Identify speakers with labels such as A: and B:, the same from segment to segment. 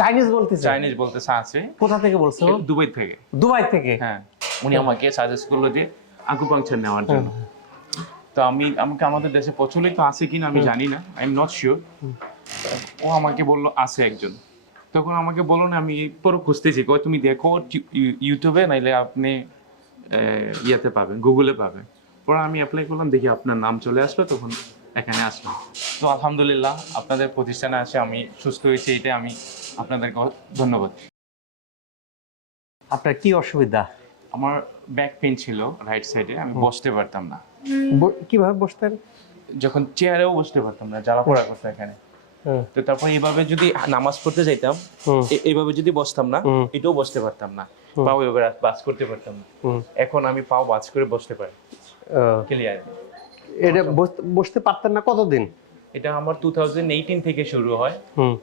A: Chinese বলতেছে?
B: Chinese আছে।
A: কোথা থেকে বলছো?
B: দুবাই থেকে।
A: দুবাই থেকে?
B: হ্যাঁ উনি আমাকে সাজেস্ট করল যে আকুপাংচার নেওয়ার জন্য। তো আমি আমাকে আমাদের দেশে প্রচলিত আছে কিনা আমি জানি না আই এম নট শিওর ও আমাকে বলল আছে একজন। তখন আমাকে বলল না আমি পুরো খুঁজতেছি। কই তুমি দেখো ইউটিউবে নাইলে আপনি ইয়েতে পাবেন গুগলে পাবেন। পরে আমি অ্যাপ্লাই করলাম দেখি আপনার নাম চলে আসলো তখন এখানে আসলাম। তো আলহামদুলিল্লাহ আপনাদের প্রতিষ্ঠানে আসে আমি সুস্থ হয়েছি এটাই আমি আপনাদেরকে ধন্যবাদ।
A: আপনার কি অসুবিধা?
B: আমার ব্যাক পেন ছিল রাইট সাইডে আমি বসতে পারতাম না।
A: কীভাবে বসতেন
B: যখন চেয়ারেও বসতে পারতাম না জ্বালা পোড়া করতো এখানে। তো তারপর এইভাবে যদি নামাজ পড়তে যাইতাম এইভাবে যদি বসতাম না এটাও বসতে পারতাম না। পাও এবার বাস করতে পারতাম না। এখন আমি পাও বাজ করে বসতে পারি। ক্লিয়ার
A: এটা বস- বসতে পারতেন না কতদিন?
B: এটা আমার টু থেকে শুরু হয়।
A: হুম।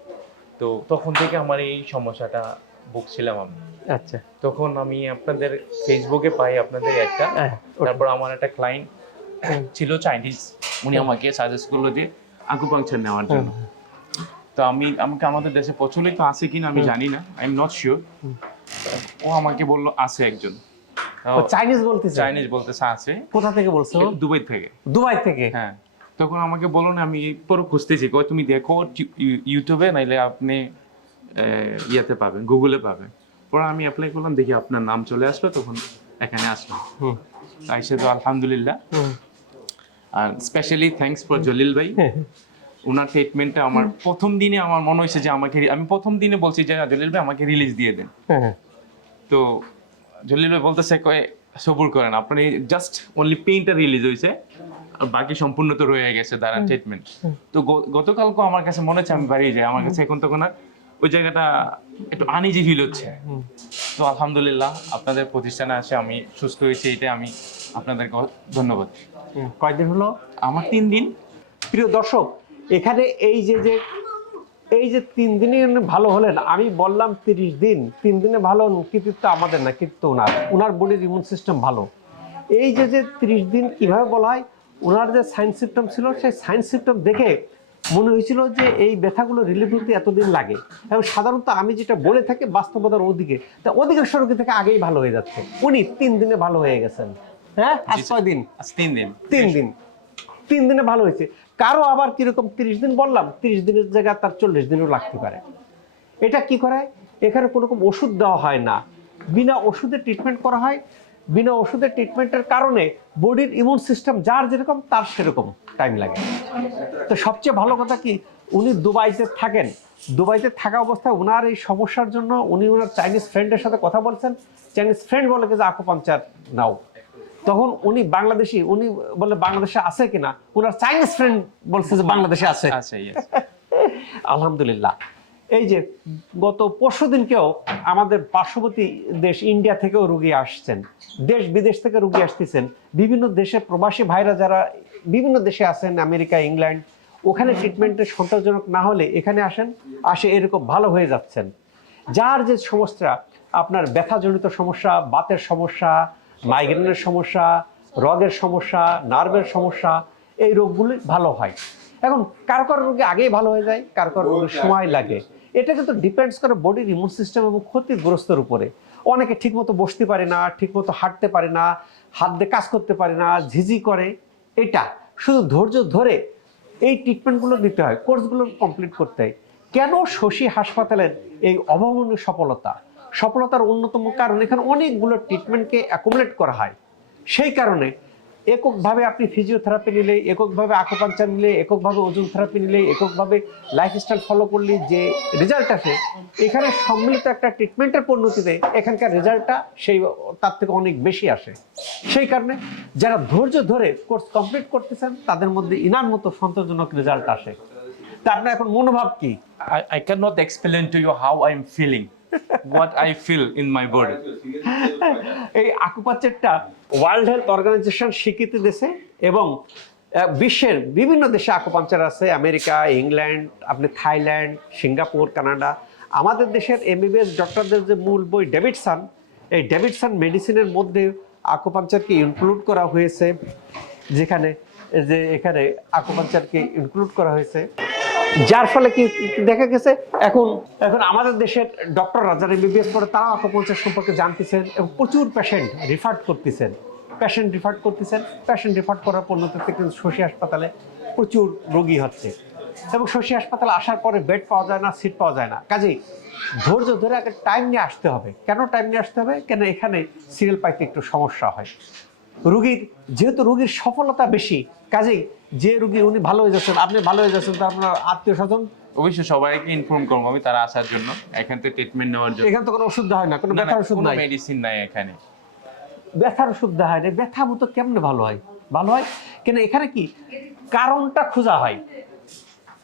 B: তো তখন থেকে আমার এই সমস্যাটা ভুগছিলাম আমি।
A: আচ্ছা।
B: তখন আমি আপনাদের ফেসবুকে পাই আপনাদের একটা।
A: হ্যাঁ,
B: তারপর আমার একটা ক্লায়েন্ট ছিল চাইনিজ উনি আমাকে সাজেস্ট করল যে আকুপাংচার নেওয়ার জন্য। তো আমি আমাকে আমাদের দেশে প্রচলিত আছে কিনা আমি জানি না। আই এম নট শিওর ও আমাকে বলল আছে একজন।
A: চাইনিজ বলতেছে।
B: চাইনিজ বলতে আছে
A: কোথা থেকে বলছো?
B: দুবাই থেকে।
A: দুবাই থেকে?
B: হ্যাঁ। তখন আমাকে বলল না আমি পুরো খুঁজতেছি। কই তুমি দেখো ইউটিউবে নাইলে আপনি ইয়েতে পাবেন গুগলে পাবেন। পরে আমি অ্যাপ্লাই করলাম দেখি আপনার নাম চলে আসলো তখন এখানে আসলাম
A: হুম,
B: আইসে তো আলহামদুলিল্লাহ। আর স্পেশালি থ্যাঙ্কস ফর জলিল ভাই। ওনার ট্রিটমেন্টটা আমার প্রথম দিনে আমার মনে হয়েছে যে আমাকে আমি প্রথম দিনে বলছি যে জলিল ভাই আমাকে রিলিজ দিয়ে দেন।
A: হ্যাঁ,
B: তো জলিল ভাই বলতেছে কয়ে সবুর করেন আপনি জাস্ট অনলি পেইনটা রিলিজ হয়েছে আর বাকি সম্পূর্ণ তো রয়ে গেছে তারা ট্রিটমেন্ট তো গতকালকে আমার কাছে মনে হচ্ছে আমি বাড়ি যাই আমার কাছে এখন তখন আর ওই জায়গাটা একটু আনইজি ফিল হচ্ছে। তো আলহামদুলিল্লাহ আপনাদের প্রতিষ্ঠানে আসে আমি সুস্থ হয়েছি এটাই আমি আপনাদেরকে ধন্যবাদ।
A: কয়দিন হলো?
B: আমার তিন দিন।
A: প্রিয় দর্শক এখানে এই যে যে এই যে তিন দিনে উনি ভালো হলেন আমি বললাম তিরিশ দিন তিন দিনে ভালো হন, কৃতিত্ব আমাদের না কৃতিত্ব ওনার। ওনার বডির ইমিউন সিস্টেম ভালো। এই যে যে তিরিশ দিন কীভাবে বলা হয় ওনার যে সাইন সিস্টেম ছিল সেই সাইন সিস্টেম দেখে মনে হয়েছিল যে এই ব্যথাগুলো রিলিফ হতে এতদিন লাগে। এবং সাধারণত আমি যেটা বলে থাকি বাস্তবতার ওদিকে তা ওদিকের সড়কে থেকে আগেই ভালো হয়ে যাচ্ছে। উনি তিন দিনে ভালো হয়ে গেছেন। হ্যাঁ? আজ ছয় দিন
B: তিন দিন।
A: তিন দিন। তিন দিনে ভালো হয়েছে। কারও আবার কীরকম তিরিশ দিন বললাম, তিরিশ দিনের জায়গায় তার চল্লিশ দিনও লাগতে পারে। এটা কি করায় এখানে কোনো রকম ওষুধ দেওয়া হয় না। বিনা ওষুধে ট্রিটমেন্ট করা হয়। বিনা ওষুধের ট্রিটমেন্টের কারণে বডির ইমিউন সিস্টেম যার যেরকম, তার সেরকম টাইম লাগে। তো সবচেয়ে ভালো কথা কি, উনি দুবাইতে থাকেন। দুবাইতে থাকা অবস্থায় ওনার এই সমস্যার জন্য উনি ওনার চাইনিজ ফ্রেন্ডের সাথে কথা বলছেন। চাইনিজ ফ্রেন্ড বলে যে আকুপাঞ্চার নাও। তখন উনি বাংলাদেশি উনি বলে বাংলাদেশে আছে কিনা? ওনার চাইনিজ ফ্রেন্ড বলছে যে বাংলাদেশে আছে। আলহামদুলিল্লাহ। এই যে গত পরশু দিনকেও আমাদের পার্শ্ববর্তী দেশ ইন্ডিয়া থেকেও রুগী আসছেন। দেশ বিদেশ থেকে রুগী আসতেছেন। বিভিন্ন দেশে প্রবাসী ভাইরা যারা বিভিন্ন দেশে আছেন আমেরিকা ইংল্যান্ড ওখানে ট্রিটমেন্টের সন্তোষজনক না হলে এখানে আসেন আসে এরকম ভালো হয়ে যাচ্ছেন। যার যে সমস্যা আপনার ব্যথাজনিত সমস্যা বাতের সমস্যা মাইগ্রেনের সমস্যা রগের সমস্যা নার্ভের সমস্যা এই রোগগুলি ভালো হয়। এখন কারও কারও রোগে আগেই ভালো হয়ে যায় কারও কারও রোগে সময় লাগে। এটা কিন্তু ডিপেন্ডস করে বডির ইমিউন সিস্টেম এবং ক্ষতিগ্রস্তের উপরে। অনেকে ঠিকমতো বসতে পারে না ঠিকমতো হাঁটতে পারে না হাত দিয়ে কাজ করতে পারে না ঝিঝি করে। এটা শুধু ধৈর্য ধরে এই ট্রিটমেন্টগুলো দিতে হয় কোর্সগুলো কমপ্লিট করতে হয়। কেন শশী হাসপাতালের এই অভাবনীয় সফলতা? সফলতার অন্যতম কারণ এখানে অনেকগুলো ট্রিটমেন্টকে অ্যাকোমোডেট করা হয়। সেই কারণে এককভাবে আপনি ফিজিওথেরাপি নিলে এককভাবে আকুপাঞ্চার নিলে এককভাবে ওজন থেরাপি নিলে এককভাবে লাইফস্টাইল ফলো করলে যে রেজাল্ট আসে এখানে সম্মিলিত একটা ট্রিটমেন্টের পরিণতিতে এখানকার রেজাল্টটা সেই তার থেকে অনেক বেশি আসে। সেই কারণে যারা ধৈর্য ধরে কোর্স কমপ্লিট করতেছেন তাদের মধ্যে ইনার মতো সন্তোষজনক রেজাল্ট আসে। তা আপনার এখন মনোভাব কি?
B: I, not explain to you how I am feeling, what I feel in my body.
A: এই আকুপাঞ্চারটা ওয়ার্ল্ড হেলথ অর্গানাইজেশন স্বীকৃতি দিয়েছে এবং বিশ্বের বিভিন্ন দেশে আকুপাঞ্চার আছে আমেরিকা ইংল্যান্ড আপনি থাইল্যান্ড সিঙ্গাপুর কানাডা। আমাদের দেশের এমবিবিএস ডক্টরদের যে মূল বই ডেভিডসন এই ডেভিডসন মেডিসিনের মধ্যে আকুপাঞ্চারকে ইনক্লুড করা হয়েছে যেখানে যে এখানে আকুপাঞ্চারকে ইনক্লুড করা হয়েছে। যার ফলে কি দেখা গেছে, এখন এখন আমাদের দেশের ডক্টররা যারা এমবিবিএস পড়ে তারা অকুপঞ্চার সম্পর্কে জানতেছেন এবং প্রচুর পেশেন্ট রিফার করতেছেন। পেশেন্ট রিফার করতেছেন। পেশেন্ট রিফার করার পণ্যতে কিন্তু শশী হাসপাতালে প্রচুর রোগী হচ্ছে। এবং শশী হাসপাতালে আসার পরে বেড পাওয়া যায় না সিট পাওয়া যায় না। কাজেই ধৈর্য ধরে আগে টাইম নিয়ে আসতে হবে। কেন টাইম নিয়ে আসতে হবে? কেন এখানে সিরিয়াল পাইতে একটু সমস্যা হয়? রুগীর যেহেতু রুগীর সফলতা বেশি কাজেই যে রুগী উনি ভালো হয়ে যাচ্ছেন আপনি ভালো হয়ে যাচ্ছেন তো আপনার আত্মীয় স্বজন?
B: অবশ্যই সবাইকে ইনফর্ম করব আমি তারা আসার জন্য। এখান থেকে ট্রিটমেন্ট নেওয়ার জন্য।
A: এখানে তো কোনো ওষুধ হয় না কোনো ব্যথার ওষুধ নাই।
B: মেডিসিন নাই এখানে।
A: ব্যথার ওষুধ হয় না ব্যথা মতো কেমনে ভালো হয়? ভালো হয়? কেন এখানে কি? কারণটা খোঁজা হয়।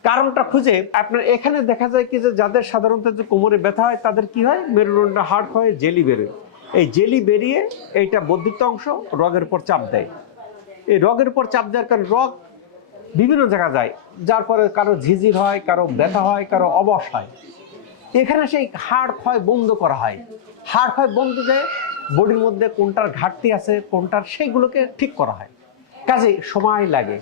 A: কারণটা খুঁজে আপনার এখানে দেখা যায় কি যে যাদের সাধারণত যে কোমরে ব্যথা হয় তাদের কি হয়? মেরুদণ্ড হার্ট হয় জেলি বেরোয়। এই জেলি বেরিয়ে এইটা বর্ধিত অংশ রগের উপর চাপ দেয়। এই রগের উপর চাপ দেওয়ার কারণে রগ বিভিন্ন জায়গা যায়, যার পরে কারও ঝিঝির হয়, কারও ব্যথা হয়, কারও অবশ হয়। এখানে সেই হাড় ক্ষয় বন্ধ করা হয়। হাড় ক্ষয় বন্ধ যায় বডির মধ্যে কোনটার ঘাটতি আছে, কোনটার, সেইগুলোকে ঠিক করা হয়। কাজে সময় লাগে।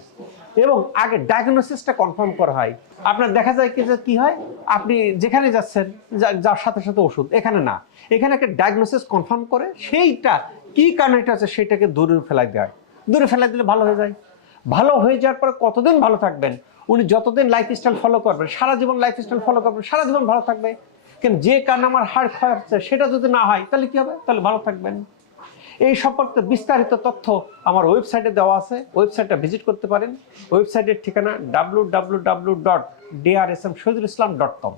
A: এবং আগে ডায়াগনোসিসটা কনফার্ম করা হয়। আপনার দেখা যায় কি যে কি হয়? আপনি যেখানে যাচ্ছেন যার সাথে সাথে ওষুধ, এখানে না। এখানে একটা ডায়াগনোসিস কনফার্ম করে, সেইটা কি কারণে এটা আছে সেটাকে দূরে ফেলাই হয় দূরে ফেলাই দিলে ভালো হয়ে যায়। ভালো হয়ে যাওয়ার পরে কতদিন ভালো থাকবেন? উনি যতদিন লাইফস্টাইল ফলো করবেন, সারা জীবন লাইফস্টাইল ফলো করবেন, সারা জীবন ভালো থাকবে। কিন্তু যে কারণে আমার হাড় ক্ষয় সেটা যদি না হয়, তাহলে কি হবে? তাহলে ভালো থাকবেন। এই সম্পর্কে বিস্তারিত তথ্য আমার ওয়েবসাইটে দেওয়া আছে। ওয়েবসাইটটা ভিজিট করতে পারেন। ওয়েবসাইটের ঠিকানা W W W dot DRSM Shahidul Islam dot com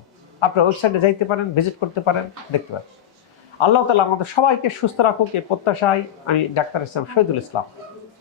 A: আপনার ওয়েবসাইটে যাইতে পারেন, ভিজিট করতে পারেন, দেখতে পারেন। আল্লাহ তালা আমাদের সবাইকে সুস্থ রাখুক, এই প্রত্যাশায় আমি ডাক্তার ইসলাম শহীদুল ইসলাম।